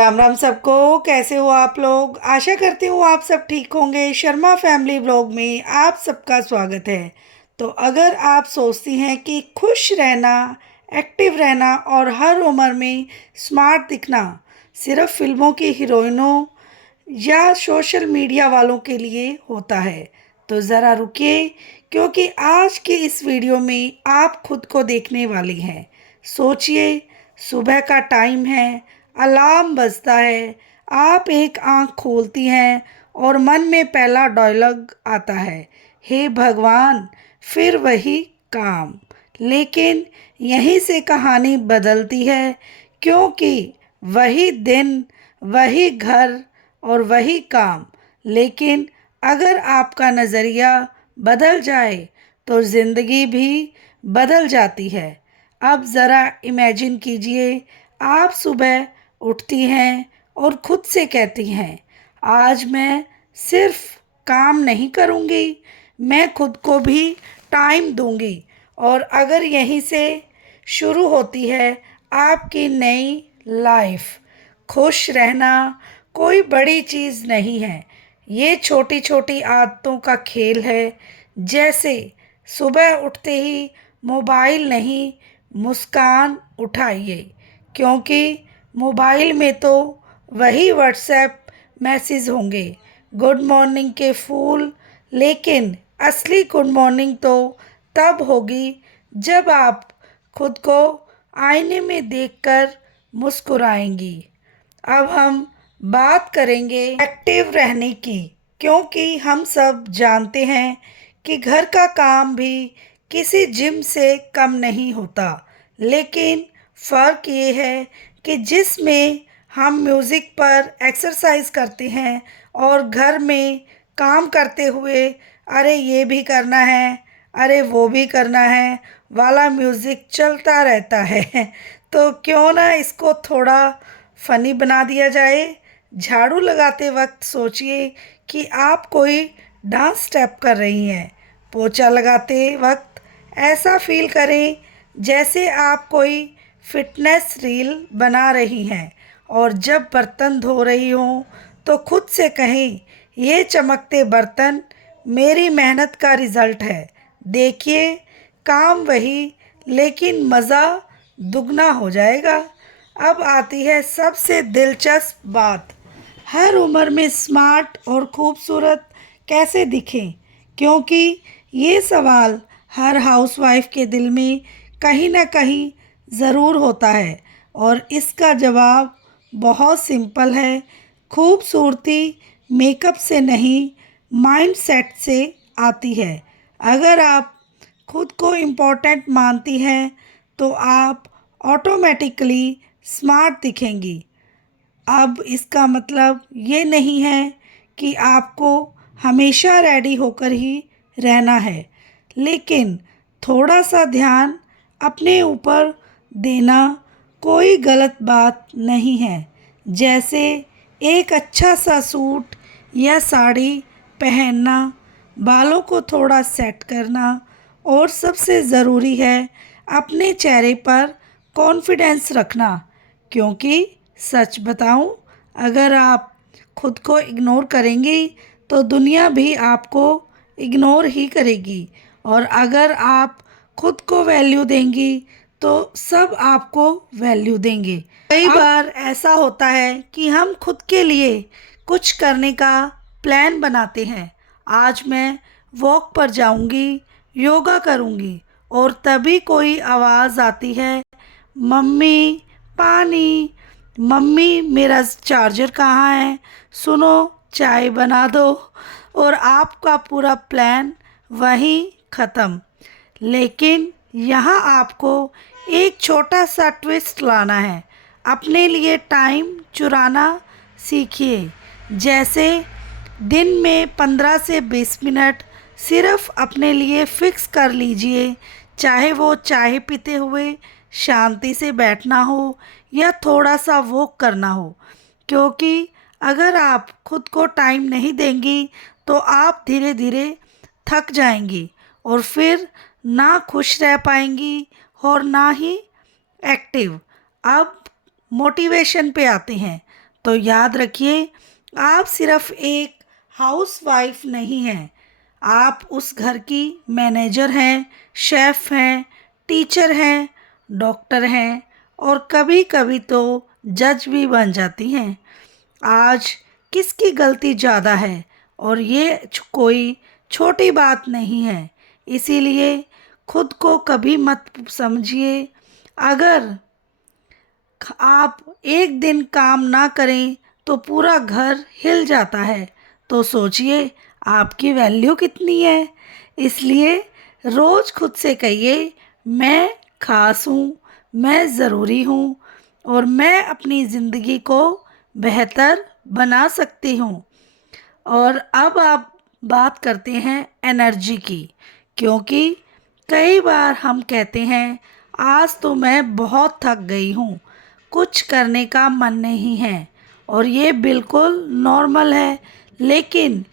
राम राम सबको। कैसे हो आप लोग? आशा करती हूँ आप सब ठीक होंगे। शर्मा फैमिली व्लॉग में आप सबका स्वागत है। तो अगर आप सोचती हैं कि खुश रहना, एक्टिव रहना और हर उम्र में स्मार्ट दिखना सिर्फ फिल्मों की हीरोइनों या सोशल मीडिया वालों के लिए होता है, तो ज़रा रुकिए, क्योंकि आज के इस वीडियो में आप खुद को देखने वाली हैं। सोचिए, सुबह का टाइम है, अलार्म बजता है, आप एक आंख खोलती हैं और मन में पहला डायलॉग आता है, हे भगवान, फिर वही काम। लेकिन यहीं से कहानी बदलती है, क्योंकि वही दिन, वही घर और वही काम। लेकिन अगर आपका नज़रिया बदल जाए तो ज़िंदगी भी बदल जाती है। अब ज़रा इमेजिन कीजिए, आप सुबह उठती हैं और खुद से कहती हैं, आज मैं सिर्फ काम नहीं करूँगी, मैं खुद को भी टाइम दूँगी। और अगर यहीं से शुरू होती है आपकी नई लाइफ। खुश रहना कोई बड़ी चीज़ नहीं है, ये छोटी छोटी आदतों का खेल है। जैसे सुबह उठते ही मोबाइल नहीं, मुस्कान उठाइए, क्योंकि मोबाइल में तो वही व्हाट्सएप मैसेज होंगे, गुड मॉर्निंग के फूल। लेकिन असली गुड मॉर्निंग तो तब होगी जब आप खुद को आईने में देखकर मुस्कुराएंगी। अब हम बात करेंगे एक्टिव रहने की, क्योंकि हम सब जानते हैं कि घर का काम भी किसी जिम से कम नहीं होता। लेकिन फ़र्क ये है कि जिसमें हम म्यूज़िक पर एक्सरसाइज करते हैं और घर में काम करते हुए अरे ये भी करना है, अरे वो भी करना है वाला म्यूज़िक चलता रहता है। तो क्यों ना इसको थोड़ा फ़नी बना दिया जाए। झाड़ू लगाते वक्त सोचिए कि आप कोई डांस स्टेप कर रही हैं। पोछा लगाते वक्त ऐसा फील करें जैसे आप कोई फिटनेस रील बना रही हैं। और जब बर्तन धो रही हों तो खुद से कहें, ये चमकते बर्तन मेरी मेहनत का रिज़ल्ट है। देखिए, काम वही, लेकिन मज़ा दुगना हो जाएगा। अब आती है सबसे दिलचस्प बात, हर उम्र में स्मार्ट और खूबसूरत कैसे दिखें? क्योंकि ये सवाल हर हाउसवाइफ के दिल में कहीं ना कहीं ज़रूर होता है, और इसका जवाब बहुत सिंपल है। खूबसूरती मेकअप से नहीं, माइंड सेट से आती है। अगर आप खुद को इम्पोर्टेंट मानती हैं तो आप ऑटोमेटिकली स्मार्ट दिखेंगी। अब इसका मतलब ये नहीं है कि आपको हमेशा रेडी होकर ही रहना है, लेकिन थोड़ा सा ध्यान अपने ऊपर देना कोई गलत बात नहीं है। जैसे एक अच्छा सा सूट या साड़ी पहनना, बालों को थोड़ा सेट करना, और सबसे ज़रूरी है अपने चेहरे पर कॉन्फिडेंस रखना। क्योंकि सच बताऊं, अगर आप खुद को इग्नोर करेंगी तो दुनिया भी आपको इग्नोर ही करेगी, और अगर आप खुद को वैल्यू देंगी तो सब आपको वैल्यू देंगे। कई बार ऐसा होता है कि हम खुद के लिए कुछ करने का प्लान बनाते हैं, आज मैं वॉक पर जाऊंगी, योगा करूंगी, और तभी कोई आवाज़ आती है, मम्मी पानी, मम्मी मेरा चार्जर कहाँ है, सुनो चाय बना दो, और आपका पूरा प्लान वहीं ख़त्म। लेकिन यहाँ आपको एक छोटा सा ट्विस्ट लाना है, अपने लिए टाइम चुराना सीखिए। जैसे दिन में 15 से 20 मिनट सिर्फ अपने लिए फ़िक्स कर लीजिए, चाहे वो चाय पीते हुए शांति से बैठना हो या थोड़ा सा वॉक करना हो। क्योंकि अगर आप खुद को टाइम नहीं देंगी तो आप धीरे धीरे थक जाएंगी, और फिर ना खुश रह पाएंगी और ना ही एक्टिव। अब मोटिवेशन पे आते हैं, तो याद रखिए, आप सिर्फ एक हाउसवाइफ नहीं हैं, आप उस घर की मैनेजर हैं, शेफ़ हैं, टीचर हैं, डॉक्टर हैं और कभी कभी तो जज भी बन जाती हैं। आज किसकी गलती ज़्यादा है, और ये कोई छोटी बात नहीं है। इसीलिए खुद को कभी मत समझिए। अगर आप एक दिन काम ना करें तो पूरा घर हिल जाता है, तो सोचिए आपकी वैल्यू कितनी है। इसलिए रोज़ खुद से कहिए, मैं खास हूँ, मैं ज़रूरी हूँ और मैं अपनी ज़िंदगी को बेहतर बना सकती हूँ। और अब आप बात करते हैं एनर्जी की, क्योंकि कई बार हम कहते हैं आज तो मैं बहुत थक गई हूँ, कुछ करने का मन नहीं है, और ये बिल्कुल नॉर्मल है। लेकिन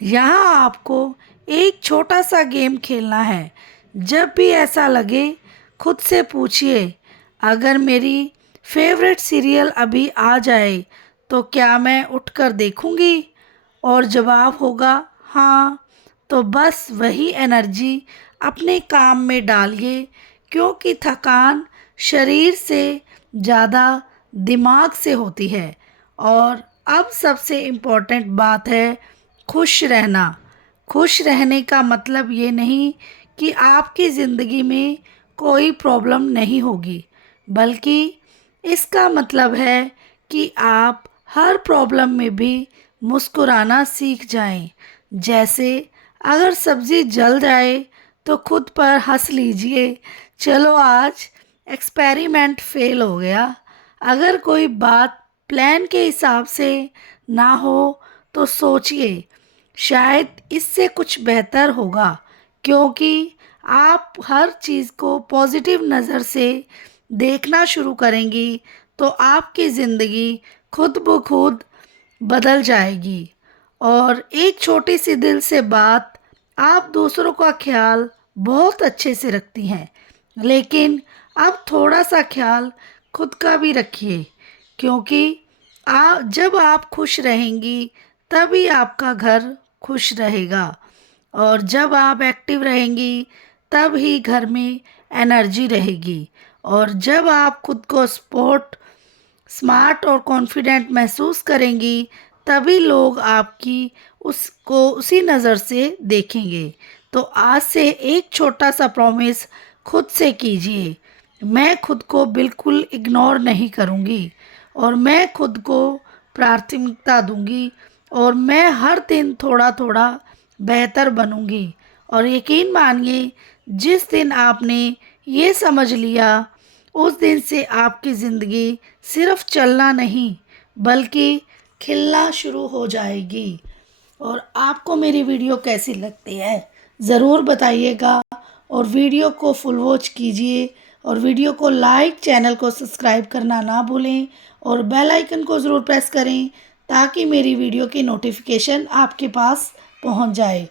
यहाँ आपको एक छोटा सा गेम खेलना है। जब भी ऐसा लगे, खुद से पूछिए, अगर मेरी फेवरेट सीरियल अभी आ जाए तो क्या मैं उठकर देखूंगी? और जवाब होगा हाँ, तो बस वही एनर्जी अपने काम में डालिए, क्योंकि थकान शरीर से ज़्यादा दिमाग से होती है। और अब सबसे इम्पोर्टेंट बात है खुश रहना। खुश रहने का मतलब ये नहीं कि आपकी ज़िंदगी में कोई प्रॉब्लम नहीं होगी, बल्कि इसका मतलब है कि आप हर प्रॉब्लम में भी मुस्कुराना सीख जाएं। जैसे अगर सब्ज़ी जल जाए तो खुद पर हंस लीजिए, चलो आज एक्सपेरिमेंट फेल हो गया। अगर कोई बात प्लान के हिसाब से ना हो तो सोचिए, शायद इससे कुछ बेहतर होगा। क्योंकि आप हर चीज़ को पॉजिटिव नज़र से देखना शुरू करेंगी तो आपकी ज़िंदगी खुद ब खुद बदल जाएगी। और एक छोटी सी दिल से बात, आप दूसरों का ख्याल बहुत अच्छे से रखती हैं, लेकिन अब थोड़ा सा ख्याल खुद का भी रखिए, क्योंकि जब आप खुश रहेंगी तभी आपका घर खुश रहेगा, और जब आप एक्टिव रहेंगी तब ही घर में एनर्जी रहेगी, और जब आप खुद को स्मार्ट और कॉन्फिडेंट महसूस करेंगी तभी लोग आपकी उसको उसी नज़र से देखेंगे। तो आज से एक छोटा सा प्रॉमिस खुद से कीजिए, मैं खुद को बिल्कुल इग्नोर नहीं करूँगी, और मैं खुद को प्राथमिकता दूंगी, और मैं हर दिन थोड़ा थोड़ा बेहतर बनूंगी। और यकीन मानिए, जिस दिन आपने ये समझ लिया, उस दिन से आपकी ज़िंदगी सिर्फ चलना नहीं बल्कि खिलना शुरू हो जाएगी। और आपको मेरी वीडियो कैसी लगती है ज़रूर बताइएगा, और वीडियो को फुल वॉच कीजिए, और वीडियो को लाइक, चैनल को सब्सक्राइब करना ना भूलें, और बेल आइकन को ज़रूर प्रेस करें ताकि मेरी वीडियो की नोटिफिकेशन आपके पास पहुंच जाए।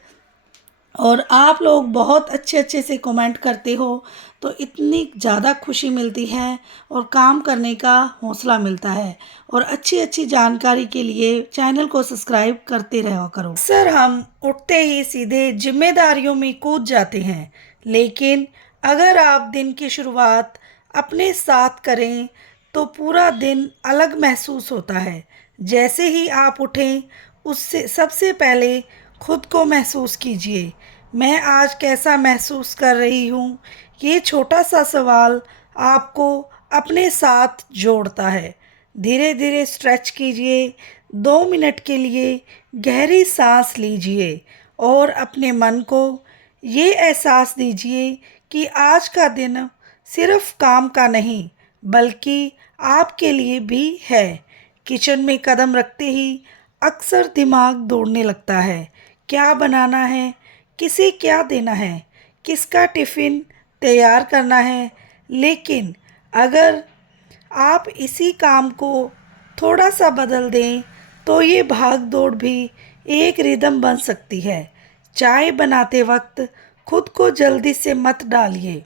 और आप लोग बहुत अच्छे अच्छे से कमेंट करते हो तो इतनी ज़्यादा खुशी मिलती है और काम करने का हौसला मिलता है। और अच्छी अच्छी जानकारी के लिए चैनल को सब्सक्राइब करते रहा करो। सर, हम उठते ही सीधे जिम्मेदारियों में कूद जाते हैं, लेकिन अगर आप दिन की शुरुआत अपने साथ करें तो पूरा दिन अलग महसूस होता है। जैसे ही आप उठें, उससे सबसे पहले खुद को महसूस कीजिए, मैं आज कैसा महसूस कर रही हूँ। ये छोटा सा सवाल आपको अपने साथ जोड़ता है। धीरे धीरे स्ट्रेच कीजिए, 2 मिनट के लिए गहरी सांस लीजिए, और अपने मन को ये एहसास दीजिए कि आज का दिन सिर्फ काम का नहीं बल्कि आपके लिए भी है। किचन में कदम रखते ही अक्सर दिमाग दौड़ने लगता है, क्या बनाना है, किसे क्या देना है, किसका टिफ़िन तैयार करना है। लेकिन अगर आप इसी काम को थोड़ा सा बदल दें तो ये भाग दौड़ भी एक रिदम बन सकती है। चाय बनाते वक्त खुद को जल्दी से मत डालिए,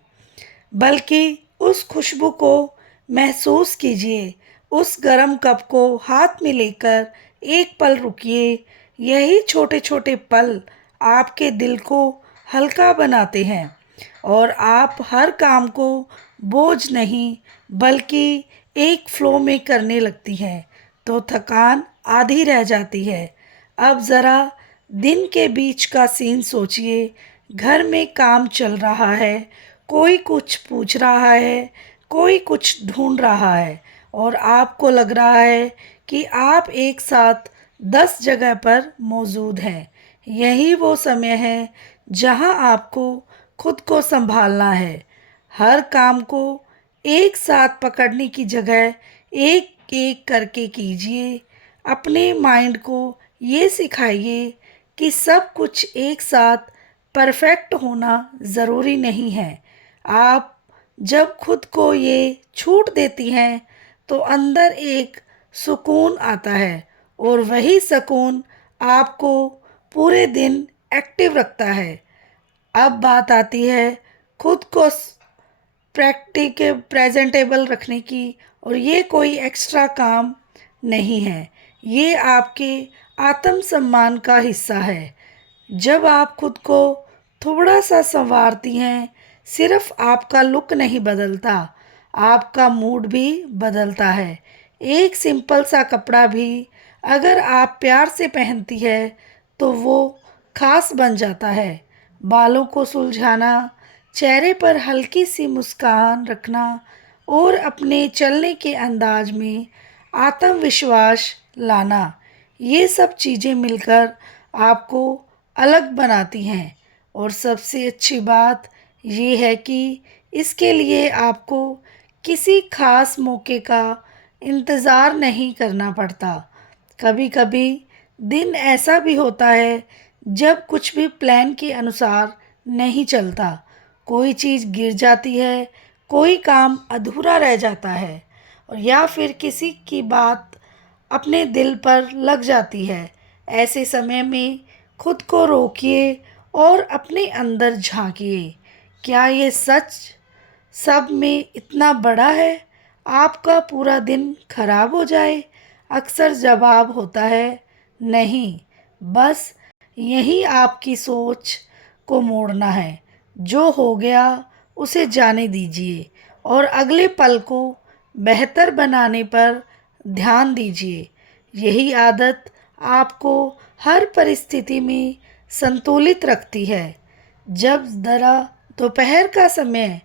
बल्कि उस खुशबू को महसूस कीजिए, उस गरम कप को हाथ में लेकर एक पल रुकिए। यही छोटे छोटे पल आपके दिल को हल्का बनाते हैं और आप हर काम को बोझ नहीं बल्कि एक फ्लो में करने लगती हैं तो थकान आधी रह जाती है। अब ज़रा दिन के बीच का सीन सोचिए। घर में काम चल रहा है, कोई कुछ पूछ रहा है, कोई कुछ ढूंढ रहा है और आपको लग रहा है कि आप एक साथ 10 जगह पर मौजूद हैं। यही वो समय है जहां आपको खुद को संभालना है। हर काम को एक साथ पकड़ने की जगह एक एक करके कीजिए। अपने माइंड को ये सिखाइए कि सब कुछ एक साथ परफेक्ट होना ज़रूरी नहीं है। आप जब खुद को ये छूट देती हैं तो अंदर एक सुकून आता है और वही सुकून आपको पूरे दिन एक्टिव रखता है। अब बात आती है खुद को प्रेजेंटेबल रखने की, और ये कोई एक्स्ट्रा काम नहीं है, ये आपके आत्मसम्मान का हिस्सा है। जब आप खुद को थोड़ा सा संवारती हैं, सिर्फ आपका लुक नहीं बदलता, आपका मूड भी बदलता है। एक सिंपल सा कपड़ा भी अगर आप प्यार से पहनती है तो वो खास बन जाता है। बालों को सुलझाना, चेहरे पर हल्की सी मुस्कान रखना और अपने चलने के अंदाज में आत्मविश्वास लाना, ये सब चीज़ें मिलकर आपको अलग बनाती हैं। और सबसे अच्छी बात ये है कि इसके लिए आपको किसी खास मौके का इंतज़ार नहीं करना पड़ता। कभी कभी दिन ऐसा भी होता है जब कुछ भी प्लान के अनुसार नहीं चलता, कोई चीज़ गिर जाती है, कोई काम अधूरा रह जाता है और या फिर किसी की बात अपने दिल पर लग जाती है। ऐसे समय में खुद को रोकिए और अपने अंदर झांकिए। क्या ये सच सब में इतना बड़ा है आपका पूरा दिन खराब हो जाए? अक्सर जवाब होता है नहीं, बस यही आपकी सोच को मोड़ना है। जो हो गया उसे जाने दीजिए और अगले पल को बेहतर बनाने पर ध्यान दीजिए। यही आदत आपको हर परिस्थिति में संतुलित रखती है। जब ज़रा दोपहर का समय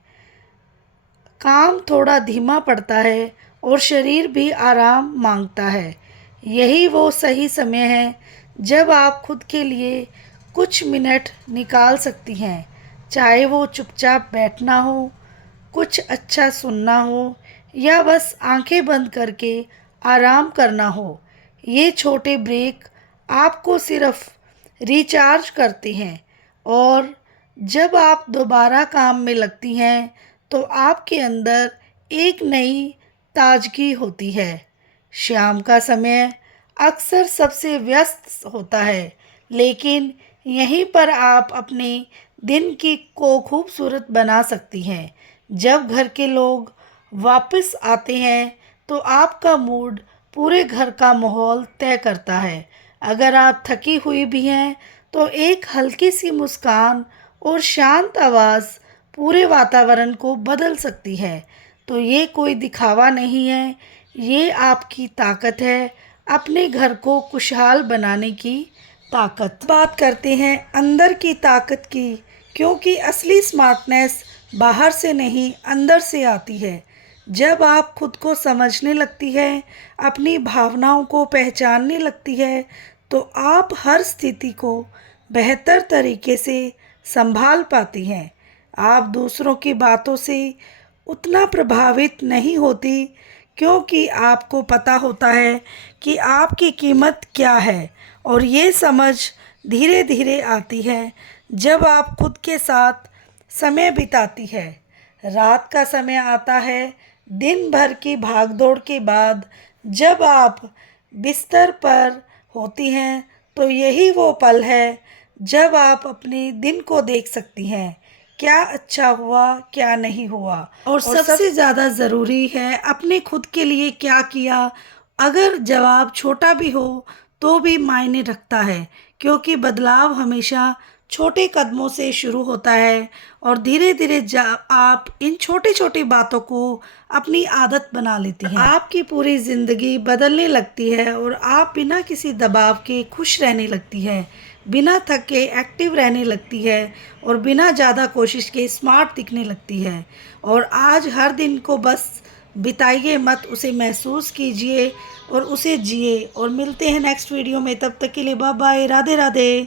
काम थोड़ा धीमा पड़ता है और शरीर भी आराम मांगता है, यही वो सही समय है जब आप खुद के लिए कुछ मिनट निकाल सकती हैं। चाहे वो चुपचाप बैठना हो, कुछ अच्छा सुनना हो या बस आंखें बंद करके आराम करना हो। ये छोटे ब्रेक आपको सिर्फ रिचार्ज करते हैं और जब आप दोबारा काम में लगती हैं तो आपके अंदर एक नई ताजगी होती है। शाम का समय अक्सर सबसे व्यस्त होता है, लेकिन यहीं पर आप अपने दिन की को खूबसूरत बना सकती हैं। जब घर के लोग वापस आते हैं तो आपका मूड पूरे घर का माहौल तय करता है। अगर आप थकी हुई भी हैं तो एक हल्की सी मुस्कान और शांत आवाज़ पूरे वातावरण को बदल सकती है। तो ये कोई दिखावा नहीं है, ये आपकी ताकत है, अपने घर को खुशहाल बनाने की ताकत। बात करते हैं अंदर की ताकत की, क्योंकि असली स्मार्टनेस बाहर से नहीं अंदर से आती है। जब आप खुद को समझने लगती है, अपनी भावनाओं को पहचानने लगती है, तो आप हर स्थिति को बेहतर तरीके से संभाल पाती हैं। आप दूसरों की बातों से उतना प्रभावित नहीं होती, क्योंकि आपको पता होता है कि आपकी कीमत क्या है। और ये समझ धीरे धीरे आती है जब आप खुद के साथ समय बिताती है। रात का समय आता है, दिन भर की भागदौड़ के बाद जब आप बिस्तर पर होती हैं तो यही वो पल है जब आप अपने दिन को देख सकती हैं क्या अच्छा हुआ, क्या नहीं हुआ, और सबसे ज़्यादा ज़रूरी है अपने खुद के लिए क्या किया। अगर जवाब छोटा भी हो तो भी मायने रखता है, क्योंकि बदलाव हमेशा छोटे कदमों से शुरू होता है और धीरे धीरे आप इन छोटी छोटी बातों को अपनी आदत बना लेती हैं। आपकी पूरी ज़िंदगी बदलने लगती है और आप बिना किसी दबाव के खुश रहने लगती है, बिना थके एक्टिव रहने लगती है और बिना ज़्यादा कोशिश के स्मार्ट दिखने लगती है। और आज हर दिन को बस बिताइए मत, उसे महसूस कीजिए और उसे जिए। और मिलते हैं नेक्स्ट वीडियो में, तब तक के लिए बाय बाय, राधे राधे।